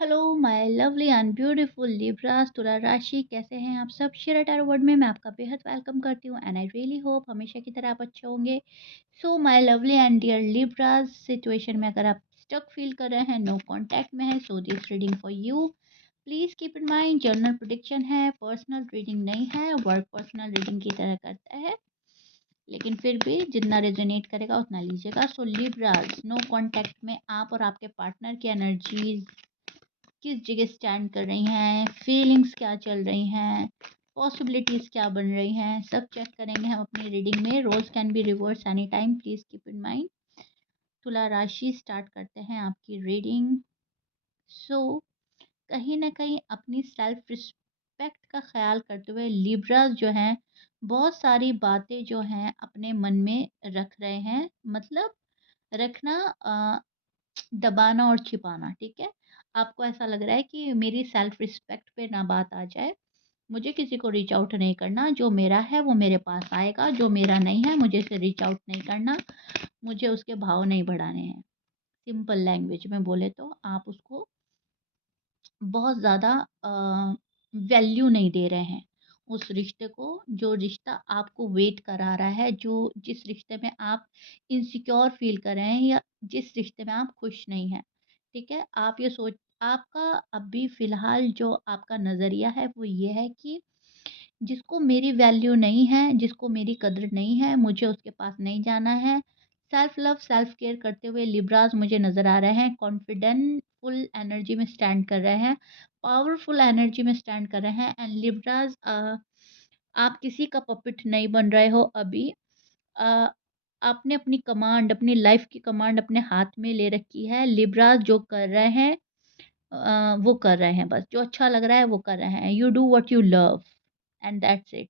Hello my lovely and beautiful Libras तुला राशि, कैसे हैं आप सब? शेयर टैरो वर्ड में मैं आपका बेहद वेलकम करती हूँ एंड आई रियली होप हमेशा की तरह आप अच्छे होंगे। So my lovely and dear Libras, situation में अगर आप स्टक फील कर रहे हैं, नो कांटेक्ट में है, so this reading for you. Please keep in mind, journal prediction है, पर्सनल रीडिंग नहीं है। वर्क पर्सनल रीडिंग की तरह करता है, लेकिन फिर भी जितना रेजोनेट करेगा उतना लीजिएगा। सो लिब्रास, नो कांटेक्ट में आप और आपके पार्टनर की एनर्जीज किस जगह स्टैंड कर रही हैं, फीलिंग्स क्या चल रही हैं, पॉसिबिलिटीज़ क्या बन रही हैं, सब चेक करेंगे हम अपनी रीडिंग में। Rose can be reverse any time, please keep in mind. तुला राशि, स्टार्ट करते हैं आपकी रीडिंग। सो कहीं ना कहीं अपनी सेल्फ रिस्पेक्ट का ख्याल करते हुए लिब्रास जो हैं, बहुत सारी बातें जो हैं अपने मन में रख रहे हैं। मतलब रखना, दबाना और छिपाना, ठीक है? आपको ऐसा लग रहा है कि मेरी सेल्फ रिस्पेक्ट पे ना बात आ जाए, मुझे किसी को रीच आउट नहीं करना, जो मेरा है वो मेरे पास आएगा, जो मेरा नहीं है मुझे उसे रीच आउट नहीं करना, मुझे उसके भाव नहीं बढ़ाने हैं। सिंपल लैंग्वेज में बोले तो आप उसको बहुत ज़्यादा वैल्यू नहीं दे रहे हैं, उस रिश्ते को, जो रिश्ता आपको वेट करा रहा है, जो जिस रिश्ते में आप इनसिक्योर फील कर रहे हैं या जिस रिश्ते में आप खुश नहीं हैं। ठीक है? आप ये सोच, आपका अभी फ़िलहाल जो आपका नज़रिया है वो ये है कि जिसको मेरी वैल्यू नहीं है, जिसको मेरी कदर नहीं है, मुझे उसके पास नहीं जाना है। सेल्फ लव, सेल्फ केयर करते हुए लिब्रास मुझे नज़र आ रहे हैं, कॉन्फिडेंट फुल एनर्जी में स्टैंड कर रहे हैं, पावरफुल एनर्जी में स्टैंड कर रहे हैं। एंड लिब्रास, आप किसी का पपेट नहीं बन रहे हो अभी। अ, आपने अपनी कमांड, अपनी लाइफ़ की कमांड अपने हाथ में ले रखी है। लिब्रास जो कर रहे हैं, वो कर रहे हैं बस, जो अच्छा लग रहा है वो कर रहे हैं। You do what you love and that's it.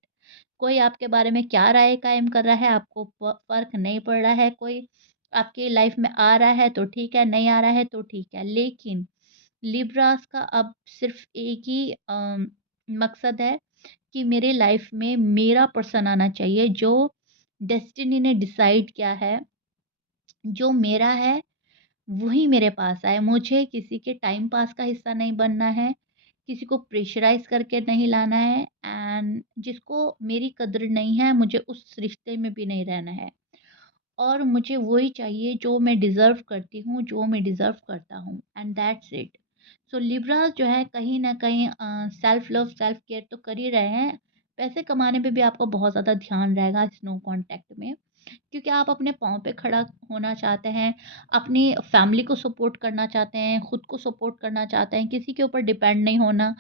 कोई आपके बारे में क्या राय कायम कर रहा है, आपको फ़र्क नहीं पड़ रहा है। कोई आपकी लाइफ में आ रहा है तो ठीक है, नहीं आ रहा है तो ठीक है। लेकिन लिब्रास का अब सिर्फ़ एक ही मकसद है कि मेरे लाइफ में मेरा पर्सन आना चाहिए, जो डेस्टिनी ने डिसाइड किया है, जो मेरा है वही मेरे पास आए। मुझे किसी के टाइम पास का हिस्सा नहीं बनना है, किसी को प्रेशराइज़ करके नहीं लाना है, एंड जिसको मेरी कदर नहीं है, मुझे उस रिश्ते में भी नहीं रहना है। और मुझे वही चाहिए जो मैं डिज़र्व करती हूँ, जो मैं डिज़र्व करता हूँ, and that's it. So Libras जो है कहीं न कहीं सेल्फ लव, सेल्फ केयर तो कर ही रहे हैं। पैसे कमाने पे भी आपका बहुत ज़्यादा ध्यान रहेगा इस नो कॉन्टैक्ट में। क्योंकि आप अपने पाँव पे खड़ा होना चाहते हैं, अपनी फैमिली को सपोर्ट करना चाहते हैं, खुद को सपोर्ट करना चाहते हैं, किसी के ऊपर डिपेंड नहीं होना।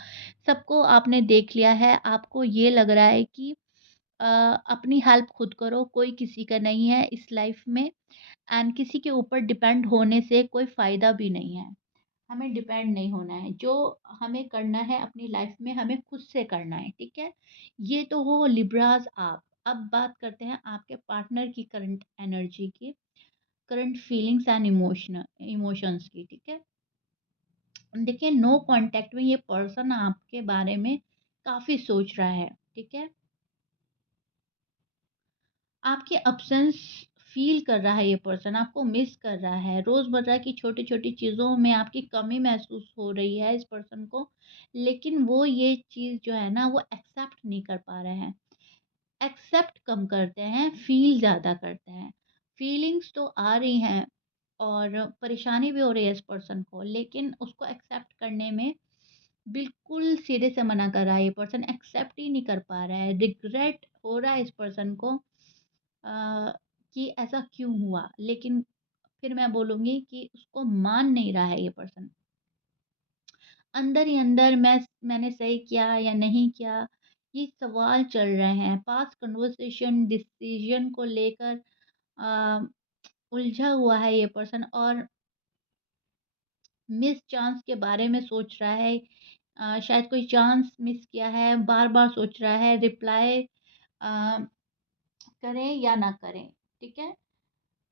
सबको आपने देख लिया है, आपको ये लग रहा है कि अपनी हेल्प खुद करो, कोई किसी का नहीं है इस लाइफ में, एंड किसी के ऊपर डिपेंड होने से कोई फ़ायदा भी नहीं है। हमें डिपेंड नहीं होना है, जो हमें करना है अपनी लाइफ में हमें खुद से करना है, ठीक है? ये तो हो लिब्रास आप। अब बात करते हैं आपके पार्टनर की करंट एनर्जी की, करंट फीलिंग्स एंड इमोशंस की, ठीक है? देखिए, नो कॉन्टैक्ट में ये पर्सन आपके बारे में काफ़ी सोच रहा है, ठीक है? आपके अब्सेंस फ़ील कर रहा है ये पर्सन, आपको मिस कर रहा है। रोज़मर्रा की छोटी-छोटी चीज़ों में आपकी कमी महसूस हो रही है इस पर्सन को, लेकिन वो ये चीज़ जो है ना, वो एक्सेप्ट नहीं कर पा रहे हैं। एक्सेप्ट कम करते हैं, फ़ील ज़्यादा करते हैं। फीलिंग्स तो आ रही हैं और परेशानी भी हो रही है इस पर्सन को, लेकिन उसको एक्सेप्ट करने में बिल्कुल सिरे से मना कर रहा है ये पर्सन, एक्सेप्ट ही नहीं कर पा रहा है। रिग्रेट हो रहा है इस पर्सन को कि ऐसा क्यों हुआ? लेकिन फिर मैं बोलूँगी कि उसको मान नहीं रहा है ये पर्सन। अंदर ही अंदर मैंने सही किया या नहीं किया, ये सवाल चल रहे हैं। पास्ट कन्वर्सेशन, डिसीज़न को लेकर अ, उलझा हुआ है ये पर्सन, और मिस चांस के बारे में सोच रहा है। शायद कोई चांस मिस किया है, बार-बार सोच रहा है रिप्लाई अ, करें या ना करें, ठीक है?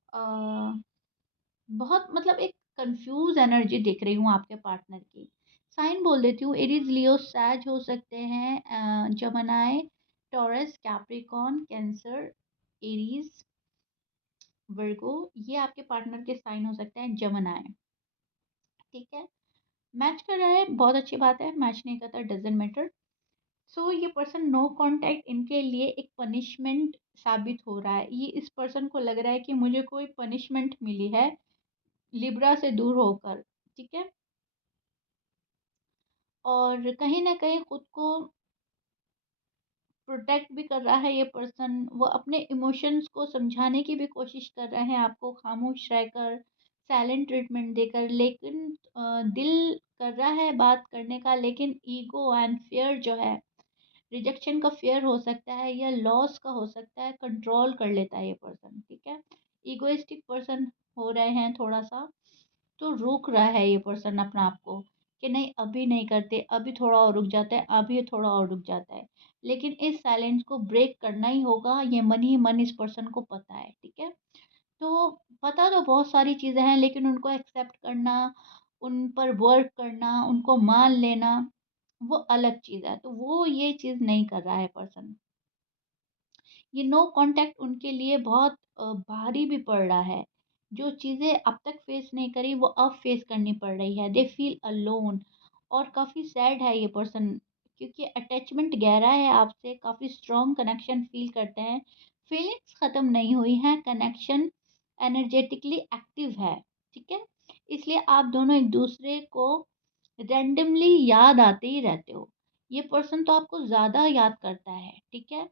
अ बहुत, मतलब एक कंफ्यूज एनर्जी दिख रही हूँ आपके पार्टनर की। साइन बोल देती हूँ, एरीज, लियो, सैज हो सकते हैं, Gemini, Taurus, Capricorn, Cancer, Aries, Virgo, ये आपके पार्टनर के साइन हो सकते हैं, जमनाई, ठीक है? मैच कर रहा है, बहुत अच्छी बात है, मैच नहीं करता डज़न्ट मैटर। सो ये पर्सन नो कॉन्टैक्ट इनके लिए एक पनिशमेंट साबित हो रहा है। ये इस पर्सन को लग रहा है कि मुझे कोई पनिशमेंट मिली है लिब्रा से दूर होकर, ठीक है? और कहीं न कहीं खुद को प्रोटेक्ट भी कर रहा है ये पर्सन। वो अपने इमोशंस को समझाने की भी कोशिश कर रहे हैं आपको खामोश रहकर, साइलेंट ट्रीटमेंट देकर, लेकिन दिल कर रहा है बात करने का, लेकिन ईगो एंड फ़ियर जो है, रिजेक्शन का फ़ियर हो सकता है या लॉस का हो सकता है, कंट्रोल कर लेता है ये पर्सन, ठीक है? इगोइस्टिक पर्सन हो रहे हैं थोड़ा-सा, तो रोक रहा है ये पर्सन अपना आप को कि नहीं अभी नहीं करते, अभी थोड़ा और रुक जाते हैं, अभी थोड़ा और रुक जाता है। लेकिन इस साइलेंस को ब्रेक करना ही होगा, ये मन ही मन इस पर्सन को पता है, ठीक है? तो पता तो बहुत सारी चीज़ें हैं, लेकिन उनको एक्सेप्ट करना, उन पर वर्क करना, उनको मान लेना, वो अलग चीज़ है। तो वो ये चीज़ नहीं कर रहा है पर्सन। ये नो कॉन्टैक्ट उनके लिए बहुत भारी भी पड़ रहा है। जो चीज़ें अब तक फेस नहीं करी वो अब फेस करनी पड़ रही है। दे फील अलोन और काफ़ी सैड है ये पर्सन, क्योंकि अटैचमेंट गहरा है आपसे, काफ़ी स्ट्रॉन्ग कनेक्शन फील करते हैं। फीलिंग्स ख़त्म नहीं हुई हैं, कनेक्शन एनर्जेटिकली एक्टिव है, ठीक है? इसलिए आप दोनों एक-दूसरे को रैंडमली याद आते ही रहते हो। ये पर्सन तो आपको ज़्यादा याद करता है, ठीक है?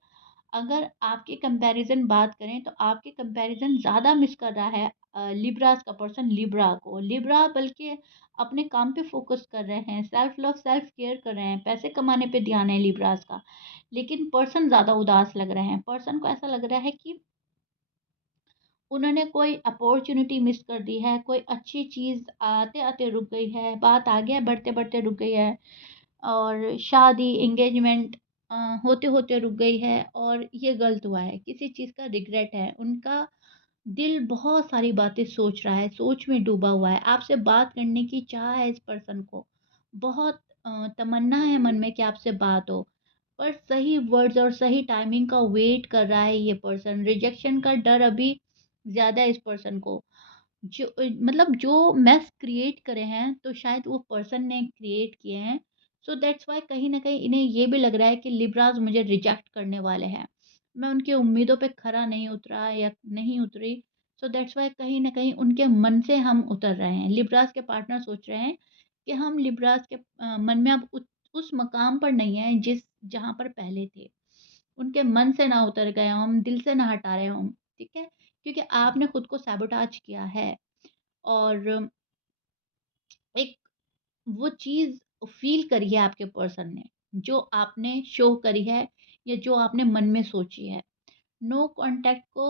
अगर आपके कंपैरिज़न बात करें तो आपके कंपैरिज़न ज़्यादा मिस कर रहा है लिब्रास का पर्सन लिब्रा को। लिब्रा बल्कि अपने काम पे फ़ोकस कर रहे हैं, सेल्फ लव, सेल्फ केयर कर रहे हैं, पैसे कमाने पे ध्यान है लिब्रास का। लेकिन पर्सन ज़्यादा उदास लग रहे हैं। पर्सन को ऐसा लग रहा है कि उन्होंने कोई अपॉर्च्युनिटी मिस कर दी है, कोई अच्छी चीज़ आते-आते रुक गई है, बात आगे बढ़ते-बढ़ते रुक गई है। और शादी, एंगेजमेंट अ, होते-होते रुक गई है और ये गलत हुआ है, किसी चीज़ का रिग्रेट है। उनका दिल बहुत सारी बातें सोच रहा है, सोच में डूबा हुआ है। आपसे बात करने की चाह है इस पर्सन को, बहुत तमन्ना है मन में कि आपसे बात हो, पर सही वर्ड्स और सही टाइमिंग का वेट कर रहा है ये पर्सन। रिजेक्शन का डर अभी ज़्यादा है इस पर्सन को। जो मतलब जो मेस क्रिएट करे हैं, तो शायद वो पर्सन ने क्रिएट किए हैं। सो दैट्स व्हाई कहीं न कहीं इन्हें ये भी लग रहा है कि लिब्राज़ मुझे रिजेक्ट करने वाले हैं। मैं उनकी उम्मीदों पे खरा नहीं उतरा या नहीं उतरी, सो दैट्स व्हाई कहीं न कहीं उनके मन से हम उतर रहे हैं। लिब्राज़ के पार्टनर सोच रहे हैं कि हम लिब्राज़ के मन में अब उस मकाम पर नहीं हैं जहाँ पर पहले थे। उनके मन से ना उतर गए हम, दिल से ना हटा रहे हों, ठीक है? क्योंकि आपने खुद को सैबोटाज किया है और एक वो चीज़ फ़ील करी है आपके पर्सन ने, जो आपने शो करी है या जो आपने मन में सोची है। नो कॉन्टैक्ट को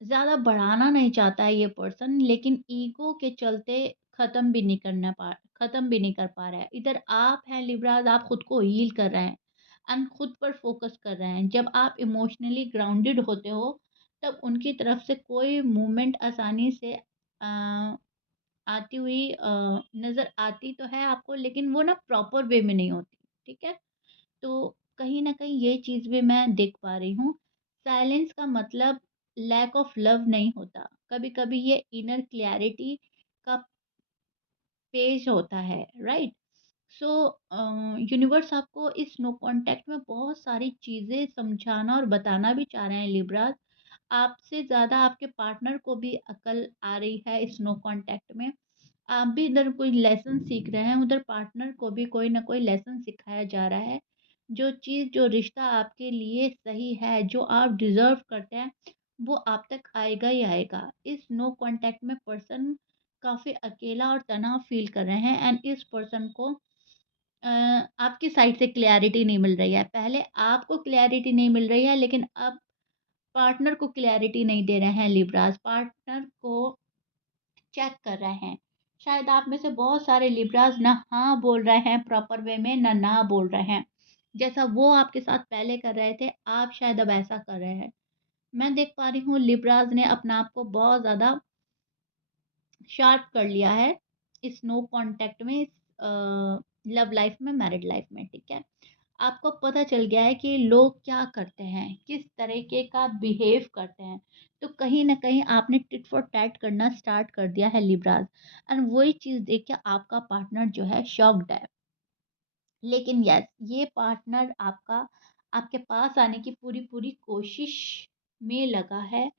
ज़्यादा बढ़ाना नहीं चाहता है ये पर्सन, लेकिन ईगो के चलते ख़त्म भी नहीं कर पा रहा है। इधर आप हैं लिब्राज़, आप खुद को हील कर रहे हैं एंड खुद पर फ़ोकस कर रहे हैं। जब आप इमोशनली ग्राउंडेड होते हो, तब उनकी तरफ से कोई मूवमेंट आसानी से आती हुई नज़र आती तो है आपको, लेकिन वो ना प्रॉपर वे में नहीं होती, ठीक है? तो कहीं न कहीं ये चीज़ भी मैं देख पा रही हूँ। साइलेंस का मतलब लैक ऑफ लव नहीं होता। कभी-कभी ये इनर क्लैरिटी का पेश होता है, राइट? सो यूनिवर्स आपको इस नो कॉन्टैक्ट में बहुत सारी चीज़ें समझाना और बताना भी चाह रहे हैं लिब्राज़। आपसे ज़्यादा आपके पार्टनर को भी अकल आ रही है इस नो कॉन्टैक्ट में। आप भी इधर कोई लेसन सीख रहे हैं, उधर पार्टनर को भी कोई ना कोई लेसन सिखाया जा रहा है। जो चीज़, जो रिश्ता आपके लिए सही है, जो आप डिज़र्व करते हैं, वो आप तक आएगा ही आएगा। इस नो कॉन्टैक्ट में पर्सन काफ़ी अकेला और तनाव फ़ील कर रहे हैं एंड इस पर्सन को अ, आपकी साइड से क्लैरिटी नहीं मिल रही है। पहले आपको क्लैरिटी नहीं मिल रही है, लेकिन अब पार्टनर को क्लैरिटी नहीं दे रहे हैं लिब्राज़, पार्टनर को चेक कर रहे हैं। शायद आप में से बहुत सारे लिब्राज़ ना हाँ बोल रहे हैं प्रॉपर वे में, ना बोल रहे हैं। जैसा वो आपके साथ पहले कर रहे थे, आप शायद अब ऐसा कर रहे हैं। मैं देख पा रही हूँ लिब्राज़ ने अपने आप को बहुत ज़्यादा शार्प कर लिया है इस नो कॉन्टैक्ट में, इस लव लाइफ़ में, मैरिड लाइफ़ में, ठीक है? आपको पता चल गया है कि लोग क्या करते हैं, किस तरीके का बिहेव करते हैं। तो कहीं न कहीं आपने टिट फॉर टैट करना स्टार्ट कर दिया है लिब्राज़, एंड वही चीज़ देख के आपका पार्टनर जो है शॉक्ड है। लेकिन यस, ये पार्टनर आपका आपके पास आने की पूरी-पूरी कोशिश में लगा है।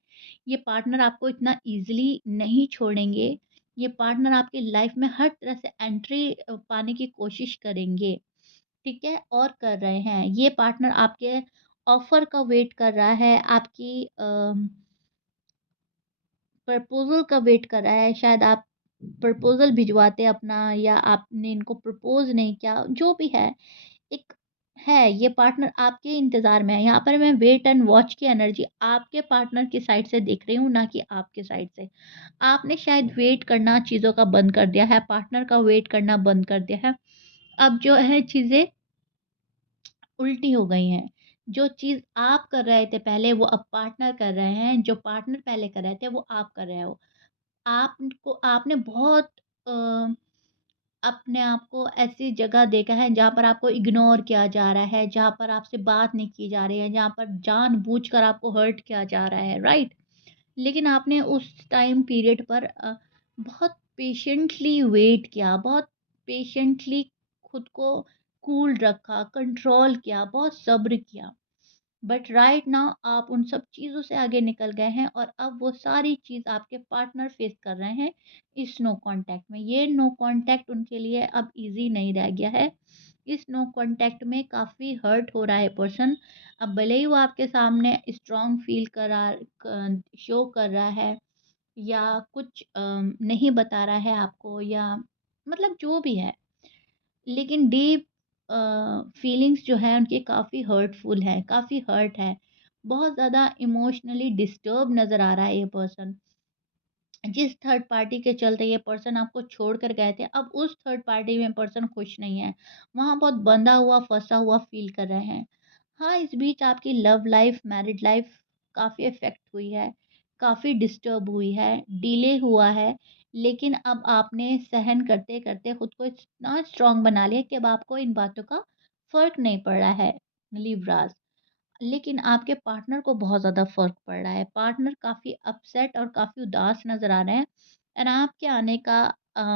ये पार्टनर आपको इतना ईज़िली नहीं छोड़ेंगे। ये पार्टनर आपकी लाइफ़ में हर तरह से एंट्री पाने की कोशिश करेंगे, ठीक है? और कर रहे हैं। ये पार्टनर आपके ऑफ़र का वेट कर रहा है, आपकी प्रपोज़ल का वेट कर रहा है। शायद आप प्रपोज़ल भिजवाते अपना, या आपने इनको प्रपोज़ नहीं किया, जो भी है। एक है, ये पार्टनर आपके इंतज़ार में है। यहाँ पर मैं वेट एंड वॉच की एनर्जी आपके पार्टनर की साइड से देख रही हूँ, ना कि आपके साइड से। आपने शायद वेट करना चीज़ों का बंद कर दिया है, पार्टनर का वेट करना बंद कर दिया है। अब जो है चीज़ें उल्टी हो गई हैं। जो चीज़ आप कर रहे थे पहले, वो अब पार्टनर कर रहे हैं, जो पार्टनर पहले कर रहे थे वो आप कर रहे हो। आपको आपने बहुत अ अपने आप को ऐसी जगह देखा है जहाँ पर आपको इग्नोर किया जा रहा है, जहाँ पर आपसे बात नहीं की जा रही है, जहाँ पर जानबूझकर आपको हर्ट किया जा रहा है, राइट? लेकिन आपने उस टाइम पीरियड पर बहुत पेशेंटली वेट किया, बहुत पेशेंटली खुद को कूल रखा, कंट्रोल किया, बहुत सब्र किया। बट राइट नाउ आप उन सब चीज़ों से आगे निकल गए हैं, और अब वो सारी चीज़ आपके पार्टनर फेस कर रहे हैं इस नो कांटेक्ट में। ये नो कांटेक्ट उनके लिए अब ईज़ी नहीं रह गया है। इस नो कांटेक्ट में काफ़ी हर्ट हो रहा है पर्सन। अब भले ही वो आपके सामने स्ट्रॉन्ग फ़ील करा शो कर रहा है, या कुछ नहीं बता रहा है आपको, या मतलब जो भी है। लेकिन डीप फीलिंग्स जो है उनके काफ़ी हर्टफुल है, काफ़ी हर्ट है। बहुत ज़्यादा इमोशनली डिस्टर्ब नज़र आ रहा है ये पर्सन। जिस थर्ड पार्टी के चलते ये पर्सन आपको छोड़ कर गए थे, अब उस थर्ड पार्टी में पर्सन खुश नहीं है। वहाँ बहुत बंधा हुआ, फँसा हुआ फ़ील कर रहे हैं। हाँ, इस बीच आपकी लव लाइफ़, मैरिड लाइफ़ काफ़ी इफ़ेक्ट हुई है, काफ़ी डिस्टर्ब हुई है, डिले हुआ है। लेकिन अब आपने सहन करते-करते खुद को इतना स्ट्रॉन्ग बना लिया कि अब आपको इन बातों का फ़र्क नहीं पड़ रहा है, लिब्राज़। लेकिन आपके पार्टनर को बहुत ज़्यादा फ़र्क पड़ रहा है। पार्टनर काफ़ी अपसेट और काफ़ी उदास नज़र आ रहे हैं, एंड आपके आने का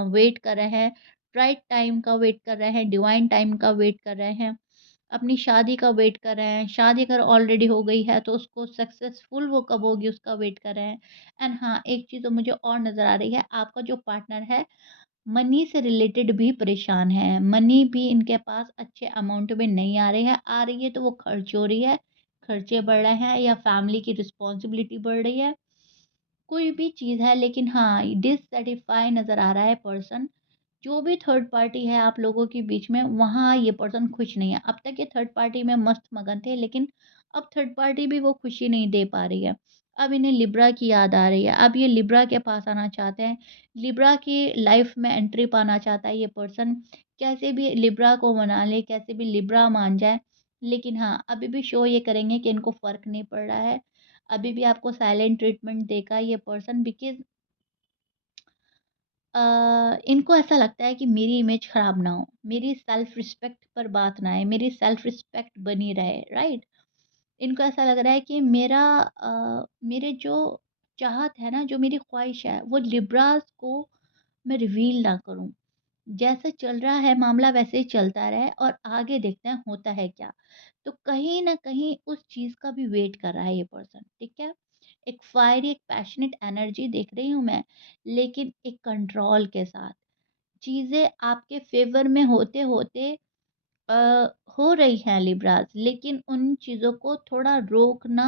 वेट कर रहे हैं, राइट टाइम का वेट कर रहे हैं, डिवाइन टाइम का वेट कर रहे हैं, अपनी शादी का वेट कर रहे हैं। शादी अगर ऑलरेडी हो गई है तो उसको सक्सेसफुल वो कब होगी उसका वेट कर रहे हैं। एंड हाँ, एक चीज़ तो मुझे और नज़र आ रही है, आपका जो पार्टनर है मनी से रिलेटेड भी परेशान है। मनी भी इनके पास अच्छे अमाउंट में नहीं आ रही है, आ रही है तो वो खर्च हो रही है, खर्चे बढ़ रहे हैं, या फैमिली की रिस्पॉन्सिबिलिटी बढ़ रही है, कोई भी चीज़ है। लेकिन हाँ, डिससैटिस्फाई नज़र आ रहा है पर्सन। जो भी थर्ड पार्टी है आप लोगों के बीच में, वहाँ ये पर्सन खुश नहीं है। अब तक ये थर्ड पार्टी में मस्त मगन थे, लेकिन अब थर्ड पार्टी भी वो खुशी नहीं दे पा रही है। अब इन्हें लिब्रा की याद आ रही है। अब ये लिब्रा के पास आना चाहते हैं। लिब्रा की लाइफ में एंट्री पाना चाहता है ये पर्सन। कैसे भी लिब्रा को मना ले, कैसे भी लिब्रा मान जाए। लेकिन हाँ, अभी भी शो ये करेंगे कि इनको फ़र्क नहीं पड़ रहा है। अभी भी आपको साइलेंट ट्रीटमेंट देगा ये पर्सन, बिकॉज़ इनको ऐसा लगता है कि मेरी इमेज खराब ना हो, मेरी सेल्फ रिस्पेक्ट पर बात ना आए, मेरी सेल्फ रिस्पेक्ट बनी रहे, राइट? इनको ऐसा लग रहा है कि मेरे जो चाहत है ना, जो मेरी ख्वाहिश है, वो लिब्रास को मैं रिवील ना करूँ। जैसे चल रहा है मामला वैसे ही चलता रहे, और आगे देखते हैं होता है क्या। तो कहीं न कहीं उस चीज़ का भी वेट कर रहा है ये पर्सन, ठीक है? एक फायरी, एक पैशनेट एनर्जी देख रही हूँ मैं, लेकिन एक कंट्रोल के साथ। चीज़ें आपके फ़ेवर में होते-होते अ, हो रही हैं लिब्रास, लेकिन उन चीज़ों को थोड़ा रोकना,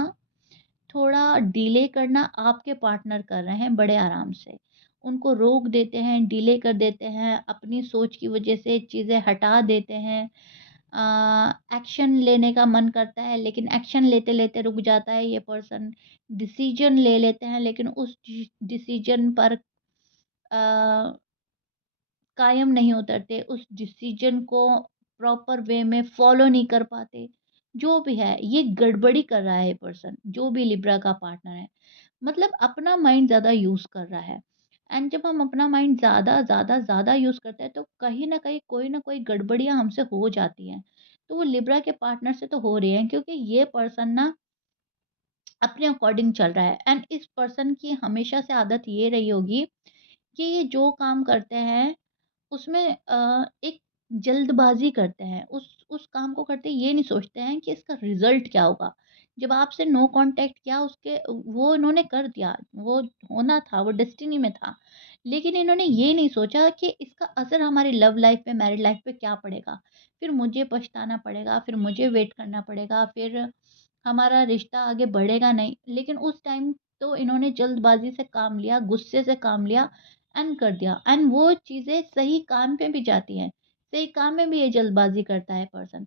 थोड़ा डिले करना आपके पार्टनर कर रहे हैं बड़े आराम से। उनको रोक देते हैं, डिले कर देते हैं, अपनी सोच की वज़ह से चीज़ें हटा देते हैं। एक्शन लेने का मन करता है, लेकिन एक्शन लेते-लेते रुक जाता है ये पर्सन। डिसीज़न ले लेते हैं, लेकिन उस डिसीज़न पर अ, कायम नहीं उतरते, उस डिसीज़न को प्रॉपर वे में फ़ॉलो नहीं कर पाते। जो भी है, ये गड़बड़ी कर रहा है ये पर्सन, जो भी लिब्रा का पार्टनर है। मतलब अपना माइंड ज़्यादा यूज़ कर रहा है, एंड जब हम अपना माइंड ज़्यादा यूज़ करते हैं, तो कहीं न कहीं कोई न कोई गड़बड़ियाँ हमसे हो जाती हैं। तो वो लिब्रा के पार्टनर से तो हो रही है, क्योंकि ये पर्सन ना अपने अकॉर्डिंग चल रहा है, एंड इस पर्सन की हमेशा से आदत ये रही होगी कि ये जो काम करते हैं उसमें एक जल्दबाज़ी करते हैं। उस काम को करते ये नहीं सोचते हैं कि इसका रिज़ल्ट क्या होगा। जब आपसे नो कॉन्टैक्ट किया, उसके वो इन्होंने कर दिया, वो होना था, वो डेस्टिनी में था। लेकिन इन्होंने ये नहीं सोचा कि इसका असर हमारी लव लाइफ़ पे, मैरिड लाइफ़ पे क्या पड़ेगा। फिर मुझे पछताना पड़ेगा, फिर मुझे वेट करना पड़ेगा, फिर हमारा रिश्ता आगे बढ़ेगा नहीं। लेकिन उस टाइम तो इन्होंने जल्दबाज़ी से काम लिया, गुस्से से काम लिया एंड कर दिया, एंड वो चीज़ें सही काम पे भी जाती हैं। सही काम में भी ये जल्दबाज़ी करता है पर्सन।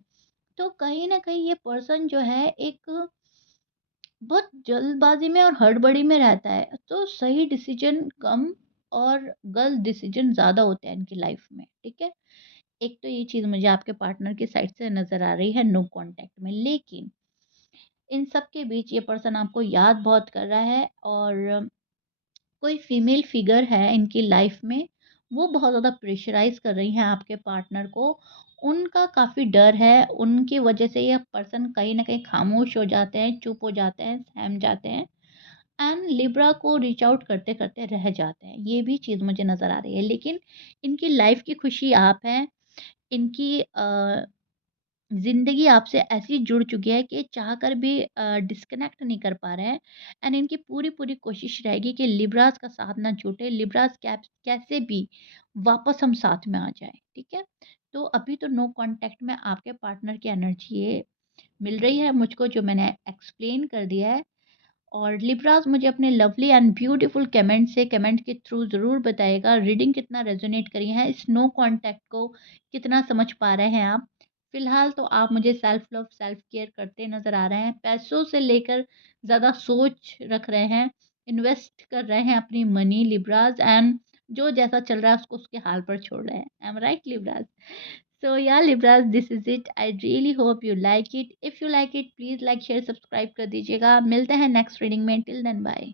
तो कहीं न कहीं ये पर्सन जो है एक बहुत जल्दबाज़ी में और हड़बड़ी में रहता है। तो सही डिसीज़न कम और गलत डिसीज़न ज़्यादा होते हैं इनकी लाइफ़ में, ठीक है? एक तो ये चीज़ मुझे आपके पार्टनर की साइड से नज़र आ रही है नो कॉन्टैक्ट में। लेकिन इन सब के बीच ये पर्सन आपको याद बहुत कर रहा है, और कोई फीमेल फिगर है इनकी लाइफ में, वो बहुत ज़्यादा प्रेशराइज़ कर रही हैं आपके पार्टनर को। उनका काफ़ी डर है, उनकी वजह से ये पर्सन कहीं न कहीं खामोश हो जाते हैं, चुप हो जाते हैं, सहम जाते हैं, एंड लिब्रा को रीच आउट करते-करते रह जाते हैं। ये भी चीज़ मुझे नज़र आ रही है। लेकिन इनकी लाइफ की खुशी आप हैं, इनकी ज़िंदगी आपसे ऐसी जुड़ चुकी है कि चाहकर भी डिस्कनेक्ट नहीं कर पा रहे हैं, एंड इनकी पूरी-पूरी कोशिश रहेगी कि लिब्रास का साथ ना छूटे, लिब्रास कैसे भी वापस हम साथ में आ जाएँ, ठीक है? तो अभी तो नो कॉन्टैक्ट में आपके पार्टनर की एनर्जी ये मिल रही है मुझको, जो मैंने एक्सप्लेन कर दिया है। और लिब्रास मुझे अपने लवली एंड ब्यूटीफुल कमेंट के थ्रू ज़रूर बताइएगा रीडिंग कितना रेजोनेट करी है, इस नो कॉन्टैक्ट को कितना समझ पा रहे हैं आप। फिलहाल तो आप मुझे सेल्फ लव सेल्फ केयर करते नज़र आ रहे हैं, पैसों से लेकर ज़्यादा सोच रख रहे हैं, इन्वेस्ट कर रहे हैं अपनी मनी लिब्रास, एंड जो जैसा चल रहा है उसको उसके हाल पर छोड़ रहे हैं। I am right Libras? So yeah, Libras, this is it. I really hope you like it. If you like it, please like, share, subscribe कर दीजिएगा। मिलते हैं नेक्स्ट रीडिंग में। Till then bye.